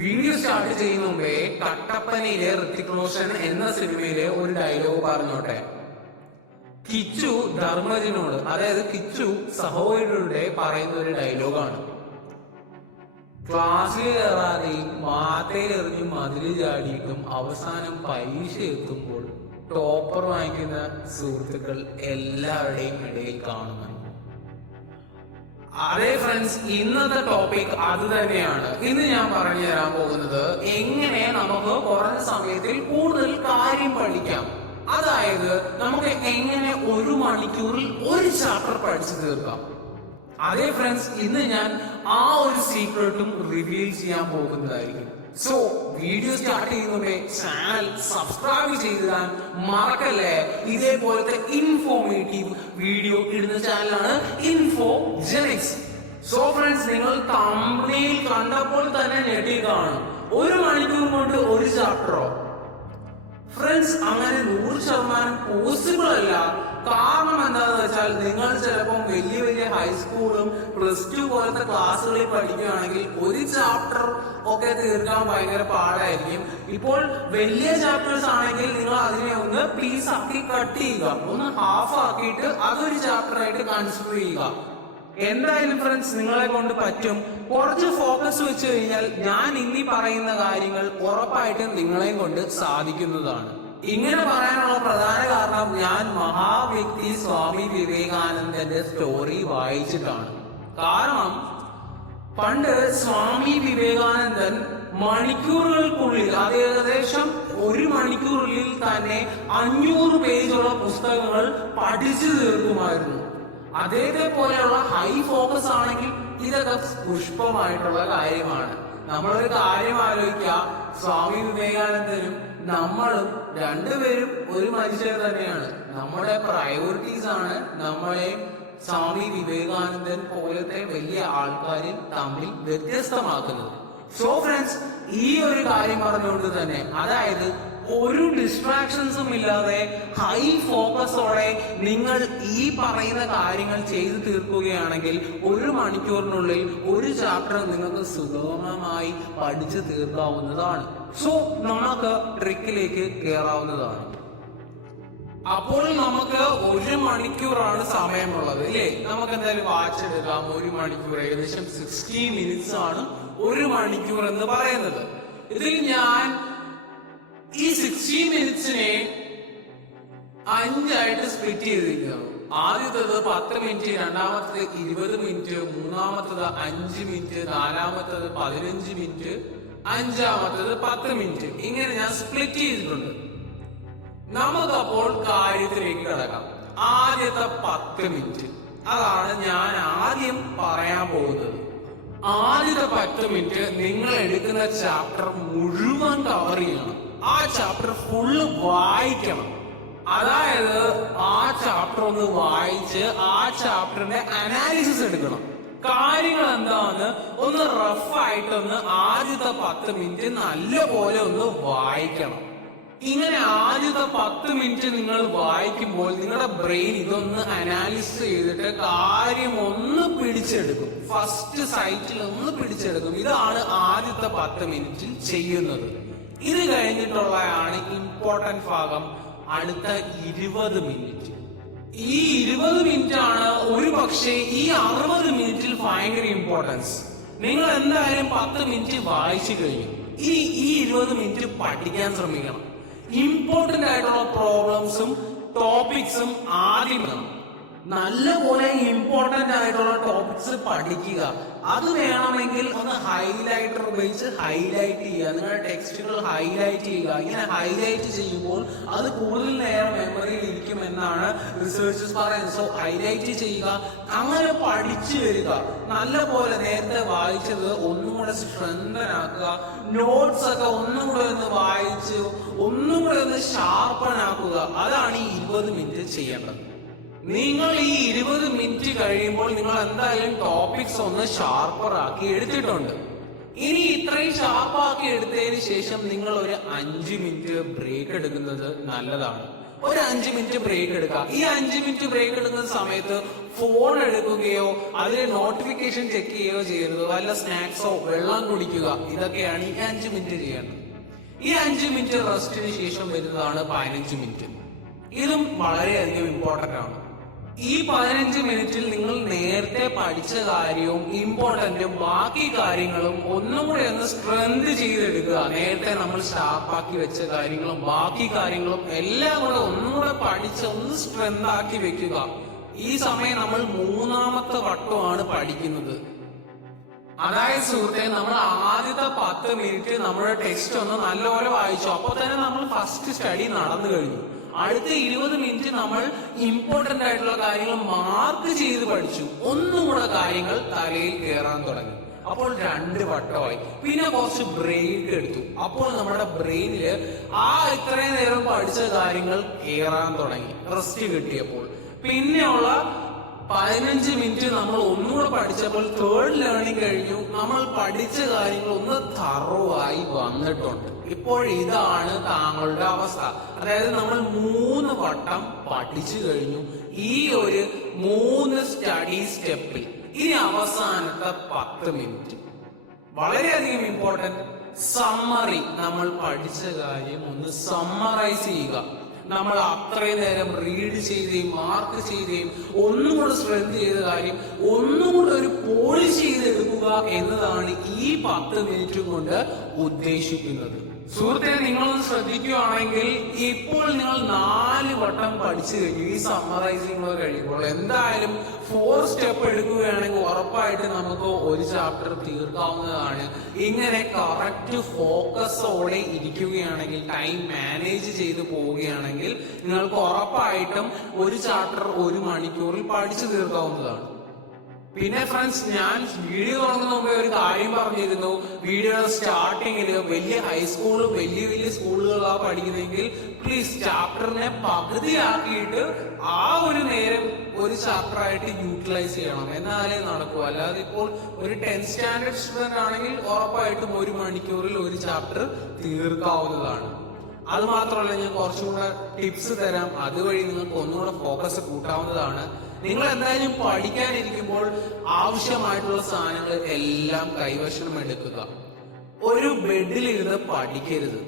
Video start ചെയ്യുന്ന മുമ്പേ കട്ടപ്പനയിലെ ഋത്തിക് റോഷൻ എന്ന സിനിമയിലെ ഒരു ഡയലോഗ് പറഞ്ഞോട്ടെ. കിച്ചു ധർമ്മജിനോട്, അതായത് കിച്ചു സഹോദരരുടെ പറയുന്ന ഒരു ഡയലോഗാണ്. ക്ലാസ്സിൽ കയറാതെയും മാത്തയിലെറിഞ്ഞും മതില് ചാടിയിട്ടും അവസാനം പരീക്ഷ എത്തുമ്പോൾ ടോപ്പർ വാങ്ങിക്കുന്ന സുഹൃത്തുക്കൾ എല്ലാവരുടെയും ഇടയിൽ കാണുന്നു. അതെ ഫ്രണ്ട്സ്, ഇന്നത്തെ ടോപ്പിക് അത് തന്നെയാണ്. ഇന്ന് ഞാൻ പറഞ്ഞു തരാൻ പോകുന്നത് എങ്ങനെ നമുക്ക് കുറഞ്ഞ സമയത്തിൽ കൂടുതൽ കാര്യം പഠിക്കാം. അതായത് നമുക്ക് എങ്ങനെ ഒരു മണിക്കൂറിൽ ഒരു ചാപ്റ്റർ പഠിച്ചു തീർക്കാം. അതെ ഫ്രണ്ട്സ്, ഇന്ന് ഞാൻ ആ ഒരു സീക്രട്ടും റിവീൽ ചെയ്യാൻ പോകുന്നതായിരിക്കും. സോ വീഡിയോ സ്റ്റാർട്ട് ചെയ്യുന്നവരെ ചാനൽ സബ്സ്ക്രൈബ് ചെയ്താൽ മറക്കല്ലേ. ഇതേപോലത്തെ ഇൻഫോർമേറ്റീവ് വീഡിയോ ഇടുന്ന ചാനലാണ് ഇൻഫോജെനിക്സ്. സോ ഫ്രണ്ട്സ്, നിങ്ങൾ തംബ്നെയിൽ കണ്ടപ്പോൾ തന്നെ ഞെട്ടി കാണും. ഒരു മണിക്കൂർ കൊണ്ട് ഒരു ചാപ്റ്ററോ? ഫ്രണ്ട്സ്, അങ്ങനെ 100% പോസിബിൾ അല്ല. കാരണം എന്താണെന്ന് വെച്ചാൽ നിങ്ങൾ ചിലപ്പോൾ വലിയ വലിയ ഹൈസ്കൂളും +2 പോലത്തെ ക്ലാസ്സുകളിൽ പഠിക്കുകയാണെങ്കിൽ ഒരു ചാപ്റ്റർ ഒക്കെ തീർക്കാൻ ഭയങ്കര പാടായിരിക്കും. ഇപ്പോൾ വലിയ ചാപ്റ്റേഴ്സ് ആണെങ്കിൽ നിങ്ങൾ അതിനെ ഒന്ന് പീസ് ആക്കി കട്ട് ചെയ്യുക, ഒന്ന് ഹാഫ് ആക്കിയിട്ട് അതൊരു ചാപ്റ്റർ ആയിട്ട് കൺസിഡർ ചെയ്യുക. എന്തായാലും ഫ്രണ്ട്സ്, നിങ്ങളെ കൊണ്ട് പറ്റും. കുറച്ച് ഫോക്കസ് വെച്ച് കഴിഞ്ഞാൽ ഞാൻ ഇനി പറയുന്ന കാര്യങ്ങൾ ഉറപ്പായിട്ടും നിങ്ങളെയും കൊണ്ട് സാധിക്കുന്നതാണ്. ഇങ്ങനെ പറയാനുള്ള പ്രധാന കാരണം ഞാൻ മഹാവ്യക്തി സ്വാമി വിവേകാനന്ദന്റെ സ്റ്റോറി വായിച്ചിട്ടാണ്. കാരണം പണ്ട് സ്വാമി വിവേകാനന്ദൻ മണിക്കൂറുകൾക്കുള്ളിൽ, അത് ഏകദേശം 1 മണിക്കൂറിൽ തന്നെ 500 പേജുള്ള പുസ്തകങ്ങൾ പഠിച്ചു തീർക്കുമായിരുന്നു. അദ്ദേഹത്തെ പോലെയുള്ള ഹൈ ഫോക്കസ് ആണെങ്കിൽ ഇതൊക്കെ പുഷ്പമായിട്ടുള്ള കാര്യമാണ്. നമ്മളൊരു കാര്യം ആലോചിക്കുക, സ്വാമി വിവേകാനന്ദനും നമ്മളും രണ്ടുപേരും ഒരു മനുഷ്യർ തന്നെയാണ്. നമ്മുടെ പ്രയോറിറ്റീസ് ആണ് നമ്മളെയും സ്വാമി വിവേകാനന്ദൻ പോലത്തെ വലിയ ആൾക്കാരിൽ തമ്മിൽ വ്യത്യസ്തമാക്കുന്നത്. സോ ഫ്രണ്ട്സ്, ഈ ഒരു കാര്യം പറഞ്ഞുകൊണ്ട് തന്നെ, അതായത് ഒരു ഡിസ്ട്രാക്ഷൻസും ഇല്ലാതെ ഹൈ ഫോക്കസോടെ നിങ്ങൾ ഈ പറയുന്ന കാര്യങ്ങൾ ചെയ്തു തീർക്കുകയാണെങ്കിൽ 1 മണിക്കൂറിനുള്ളിൽ ഒരു ചാപ്റ്റർ നിങ്ങൾക്ക് സുഗമമായി പഠിച്ചു തീർക്കാവുന്നതാണ്. സോ നമുക്ക് ട്രിക്കിലേക്ക് കയറാവുന്നതാണ്. അപ്പോൾ നമുക്ക് 1 മണിക്കൂറാണ് സമയമുള്ളത് അല്ലേ? നമുക്ക് എന്തായാലും വാച്ച് എടുക്കാം. 1 മണിക്കൂർ ഏകദേശം 60 മിനിറ്റ്സ് ആണ് 1 മണിക്കൂർ എന്ന് പറയുന്നത്. ഇതിൽ ഞാൻ ഈ 60 മിനിറ്റ്സിനെ 5 ആയിട്ട് സ്പ്ലിറ്റ് ചെയ്തിരിക്കുന്നു. ആദ്യത്തേത് 10 മിനിറ്റ്, രണ്ടാമത്തേത് 20 മിനിറ്റ്, മൂന്നാമത്തേത് 5 മിനിറ്റ്, നാലാമത്തേത് 15 മിനിറ്റ്, അഞ്ചാമത്തേത് 10 മിനിറ്റ്. ഇങ്ങനെ ഞാൻ സ്പ്ലിറ്റ് ചെയ്തിട്ടുണ്ട്. നമുക്കപ്പോൾ കാര്യത്തിലേക്ക് കിടക്കാം. ആദ്യത്തെ 10 മിനിറ്റ്, അതാണ് ഞാൻ ആദ്യം പറയാൻ പോകുന്നത്. ആദ്യത്തെ 10 മിനിറ്റ് നിങ്ങൾ എടുക്കുന്ന ചാപ്റ്റർ മുഴുവൻ കവർ ചെയ്യണം. ആ ചാപ്റ്റർ ഫുള്ള് വായിക്കണം. അതായത് ആ ചാപ്റ്റർ ഒന്ന് വായിച്ച് ആ ചാപ്റ്ററിന്റെ അനാലിസിസ് എടുക്കണം. കാര്യങ്ങൾ എന്താന്ന് ഒന്ന് റഫായിട്ടൊന്ന് ആദ്യത്തെ 10 മിനിറ്റ് നല്ലപോലെ ഒന്ന് വായിക്കണം. ഇങ്ങനെ ആദ്യത്തെ 10 മിനിറ്റ് നിങ്ങൾ വായിക്കുമ്പോൾ നിങ്ങളുടെ ബ്രെയിൻ ഇതൊന്ന് അനാലിസിസ് ചെയ്തിട്ട് കാര്യം ഒന്ന് പിടിച്ചെടുക്കും. ഫസ്റ്റ് സൈറ്റിൽ ഒന്ന് പിടിച്ചെടുക്കും. ഇതാണ് ആദ്യത്തെ 10 മിനിറ്റിൽ ചെയ്യുന്നത്. ഇത് കഴിഞ്ഞിട്ടുള്ളതാണ് ഇമ്പോർട്ടന്റ് ഭാഗം, അടുത്ത 20 മിനിറ്റ്. ഈ 20 മിനിറ്റ് ആണ് ഒരു പക്ഷേ ഈ 60 മിനിറ്റിൽ ഭയങ്കര ഇമ്പോർട്ടൻസ്. നിങ്ങൾ എന്തായാലും 10 മിനിറ്റ് വായിച്ചു കഴിഞ്ഞു. ഈ 20 മിനിറ്റ് പഠിക്കാൻ ശ്രമിക്കണം. ഇമ്പോർട്ടന്റ് ആയിട്ടുള്ള പ്രോബ്ലംസും ടോപ്പിക്സും ആദ്യം നല്ലപോലെ ഇമ്പോർട്ടന്റ് ആയിട്ടുള്ള ടോപ്പിക്സ് പഠിക്കുക. അത് വേണമെങ്കിൽ ഒന്ന് ഹൈലൈറ്റർ ഉപയോഗിച്ച് ഹൈലൈറ്റ് ചെയ്യുക. നിങ്ങളുടെ ടെക്സ്റ്റുകൾ ഹൈലൈറ്റ് ചെയ്യുക. ഇങ്ങനെ ഹൈലൈറ്റ് ചെയ്യുമ്പോൾ അത് കൂടുതൽ നേരം മെമ്മറിയിൽ ഇരിക്കും എന്നാണ് റിസർച്ചേഴ്സ് പറയുന്നത്. സോ ഹൈലൈറ്റ് ചെയ്യുക, അങ്ങനെ പഠിച്ചു വരിക. നല്ലപോലെ നേരത്തെ വായിച്ചത് ഒന്നും കൂടെ സ്ട്രെങ്തൻ ആക്കുക. നോട്ട്സ് ഒക്കെ ഒന്നും കൂടെ ഒന്ന് വായിച്ച് ഒന്നും കൂടെ ഒന്ന് ഷാർപ്പൻ ആക്കുക. അതാണ് ഈ 20 മിനിറ്റ് ചെയ്യേണ്ടത്. നിങ്ങൾ ഈ 20 മിനിറ്റ് കഴിയുമ്പോൾ നിങ്ങൾ എന്തായാലും ടോപ്പിക്സ് ഒന്ന് ഷാർപ്പർ ആക്കി എടുത്തിട്ടുണ്ട്. ഇനി ഇത്രയും ഷാർപ്പാക്കി എടുത്തതിന് ശേഷം നിങ്ങൾ ഒരു 5 മിനിറ്റ് ബ്രേക്ക് എടുക്കുന്നത് നല്ലതാണ്. ഒരു 5 മിനിറ്റ് ബ്രേക്ക് എടുക്കുക. ഈ 5 മിനിറ്റ് ബ്രേക്ക് എടുക്കുന്ന സമയത്ത് ഫോൺ എടുക്കുകയോ അതിലെ നോട്ടിഫിക്കേഷൻ ചെക്ക് ചെയ്യുകയോ ചെയ്യരുത്. വല്ല സ്നാക്സോ വെള്ളം കുടിക്കുക, ഇതൊക്കെയാണ് ഈ 5 മിനിറ്റ് ചെയ്യേണ്ടത്. ഈ 5 മിനിറ്റ് റെസ്റ്റിന് ശേഷം വരുന്നതാണ് 15 മിനിറ്റ്. ഇതും വളരെയധികം ഇമ്പോർട്ടന്റ് ആണ്. ഈ 15 മിനിറ്റിൽ നിങ്ങൾ നേരത്തെ പഠിച്ച കാര്യവും ഇമ്പോർട്ടന്റും ബാക്കി കാര്യങ്ങളും ഒന്നും കൂടെ ഒന്ന് സ്ട്രെങ്ത് ചെയ്തെടുക്കുക. നേരത്തെ നമ്മൾ ഷാർപ്പാക്കി വെച്ച കാര്യങ്ങളും ബാക്കി കാര്യങ്ങളും എല്ലാം കൂടെ ഒന്നും കൂടെ പഠിച്ച് ഒന്ന് സ്ട്രെങ്ത് ആക്കി വെക്കുക. ഈ സമയം നമ്മൾ 3ാമത്തെ വട്ടമാണ് പഠിക്കുന്നത്. അതായത് സുഹൃത്തെ, നമ്മൾ ആദ്യത്തെ 10 മിനിറ്റ് നമ്മുടെ ടെക്സ്റ്റ് ഒന്ന് നല്ലപോലെ വായിച്ചു. അപ്പൊ തന്നെ നമ്മൾ ഫസ്റ്റ് സ്റ്റഡി നടന്നു കഴിഞ്ഞു. അടുത്ത 20 മിനിറ്റ് നമ്മൾ ഇമ്പോർട്ടന്റ് ആയിട്ടുള്ള കാര്യങ്ങൾ മാർക്ക് ചെയ്ത് പഠിച്ചു. ഒന്നും കൂടെ കാര്യങ്ങൾ തലയിൽ കയറാൻ തുടങ്ങി. അപ്പോൾ 2 വട്ടമായി. പിന്നെ കുറച്ച് ബ്രേക്ക് എടുത്തു. അപ്പോൾ നമ്മുടെ ബ്രെയിനില് ഇത്രയും നേരം പഠിച്ച കാര്യങ്ങൾ കയറാൻ തുടങ്ങി റെസ്റ്റ് കിട്ടിയപ്പോൾ. പിന്നെയുള്ള 15 മിനിറ്റ് നമ്മൾ ഒന്നുകൂടെ പഠിച്ചപ്പോൾ തേർഡ് ലേണിംഗ് കഴിഞ്ഞു. നമ്മൾ പഠിച്ച കാര്യങ്ങൾ ഒന്ന് തറവായി വന്നിട്ടുണ്ട്. ഇപ്പോൾ ഇതാണ് താങ്കളുടെ അവസ്ഥ. അതായത് നമ്മൾ 3 വട്ടം പഠിച്ചു കഴിഞ്ഞു ഈ ഒരു 3 സ്റ്റഡി സ്റ്റെപ്പിൽ. ഇനി അവസാനത്തെ 10 മിനിറ്റ് വളരെയധികം ഇമ്പോർട്ടന്റ്. സമ്മറി. നമ്മൾ പഠിച്ച കാര്യം ഒന്ന് സമ്മറൈസ് ചെയ്യുക. നമ്മൾ അത്രയും നേരം റീഡ് ചെയ്യുകയും മാർക്ക് ചെയ്യുകയും ഒന്നും കൂടെ സ്ട്രെങ്ത് ചെയ്ത കാര്യം ഒന്നും കൂടെ ഒരു പോളിഷ് ചെയ്തെടുക്കുക എന്നതാണ് ഈ 10 മിനിറ്റ് കൊണ്ട് ഉദ്ദേശിക്കുന്നത്. സുഹൃത്തെ, നിങ്ങളൊന്ന് ശ്രദ്ധിക്കുകയാണെങ്കിൽ ഇപ്പോൾ നിങ്ങൾ 4 വട്ടം പഠിച്ചു കഴിഞ്ഞു. ഈ സമ്മറൈസിംഗ് കഴിയുമ്പോൾ എന്തായാലും 4 സ്റ്റെപ്പ് എടുക്കുകയാണെങ്കിൽ ഉറപ്പായിട്ട് നമുക്ക് ഒരു ചാപ്റ്റർ തീർക്കാവുന്നതാണ്. ഇങ്ങനെ കറക്റ്റ് ഫോക്കസോടെ ഇരിക്കുകയാണെങ്കിൽ, ടൈം മാനേജ് ചെയ്ത് പോവുകയാണെങ്കിൽ നിങ്ങൾക്ക് ഉറപ്പായിട്ടും ഒരു ചാപ്റ്റർ 1 മണിക്കൂറിൽ പഠിച്ചു തീർക്കാവുന്നതാണ്. പിന്നെ ഫ്രണ്ട്സ്, ഞാൻ വീഡിയോ തുടങ്ങുന്ന മുമ്പേ ഒരു കാര്യം പറഞ്ഞിരുന്നു. വീഡിയോ സ്റ്റാർട്ടിങ്ങിൽ വലിയ ഹൈസ്കൂളും വലിയ വലിയ സ്കൂളുകളാണ് പഠിക്കുന്നതെങ്കിൽ പ്ലീസ് ചാപ്റ്ററിനെ പകുതിയാക്കിയിട്ട് ആ ഒരു നേരം ഒരു ചാപ്റ്റർ ആയിട്ട് യൂട്ടിലൈസ് ചെയ്യണം. എന്നാലേ നടക്കൂ. അല്ലാതെ ഇപ്പോൾ ഒരു 10th സ്റ്റാൻഡേർഡ് സ്റ്റുഡന്റ് ആണെങ്കിൽ ഉറപ്പായിട്ടും 1 മണിക്കൂറിൽ ഒരു ചാപ്റ്റർ തീർക്കാവുന്നതാണ്. അത് മാത്രമല്ല, ഞാൻ കുറച്ചുകൂടെ ടിപ്സ് തരാം. അതുവഴി നിങ്ങൾക്ക് ഒന്നുകൂടെ ഫോക്കസ് കൂട്ടാവുന്നതാണ്. നിങ്ങൾ എന്തായാലും പഠിക്കാനിരിക്കുമ്പോൾ ആവശ്യമായിട്ടുള്ള സാധനങ്ങൾ എല്ലാം കൈവശം എടുക്കുക. ഒരു ബെഡിലിരുന്ന് പഠിക്കരുത്.